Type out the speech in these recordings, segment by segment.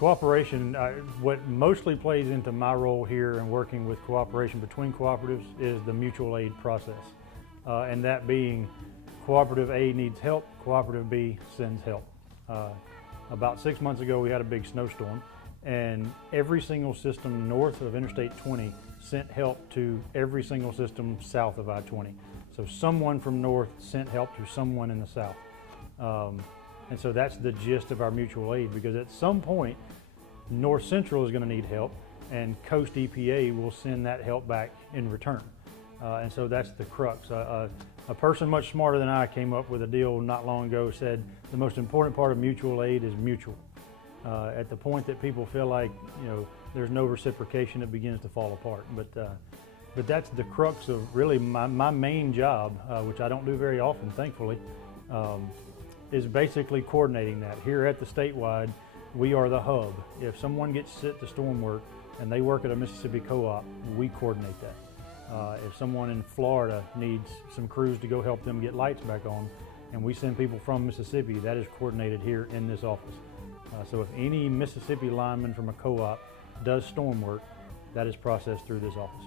Cooperation, what mostly plays into my role here and working with cooperation between cooperatives is the mutual aid process. And that being Cooperative A needs help, Cooperative B sends help. About 6 months ago we had a big snowstorm and every single system north of Interstate 20 sent help to every single system south of I-20. So someone from north sent help to someone in the south. And so that's the gist of our mutual aid, because at some point North Central is going to need help and Coast EPA will send that help back in return. And so that's the crux. A person much smarter than I came up with a deal not long ago, said the most important part of mutual aid is mutual. At the point that people feel like, there's no reciprocation, it begins to fall apart. But that's the crux of really my main job, which I don't do very often, thankfully, is basically coordinating that. Here at the statewide, we are the hub. If someone gets sent to storm work and they work at a Mississippi co-op, we coordinate that. If someone in Florida needs some crews to go help them get lights back on, and we send people from Mississippi, that is coordinated here in this office. So if any Mississippi lineman from a co-op does storm work, that is processed through this office.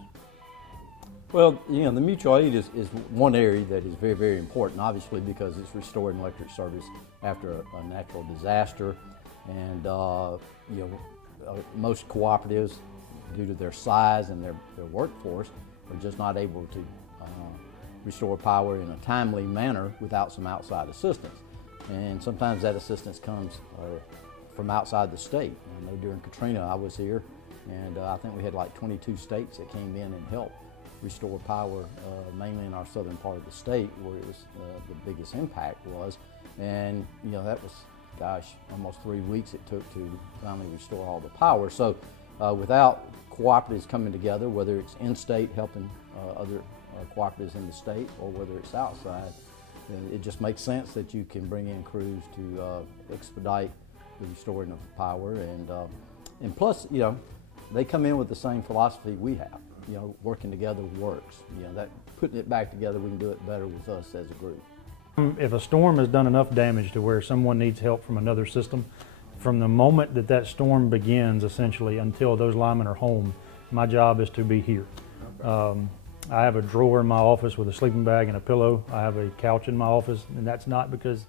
Well, the mutual aid is one area that is very, very important, obviously, because it's restoring electric service after a natural disaster. And, most cooperatives, due to their size and their workforce, are just not able to restore power in a timely manner without some outside assistance. And sometimes that assistance comes from outside the state. I know during Katrina I was here, and I think we had like 22 states that came in and helped restore power, mainly in our southern part of the state where it was the biggest impact was. And that was, almost 3 weeks it took to finally restore all the power. So without cooperatives coming together, whether it's in-state helping other cooperatives in the state or whether it's outside, it just makes sense that you can bring in crews to expedite the restoring of power. And plus, they come in with the same philosophy we have. Working together works. That putting it back together, we can do it better with us as a group. If a storm has done enough damage to where someone needs help from another system, from the moment that that storm begins, essentially, until those linemen are home, my job is to be here. I have a drawer in my office with a sleeping bag and a pillow. I have a couch in my office, and that's not because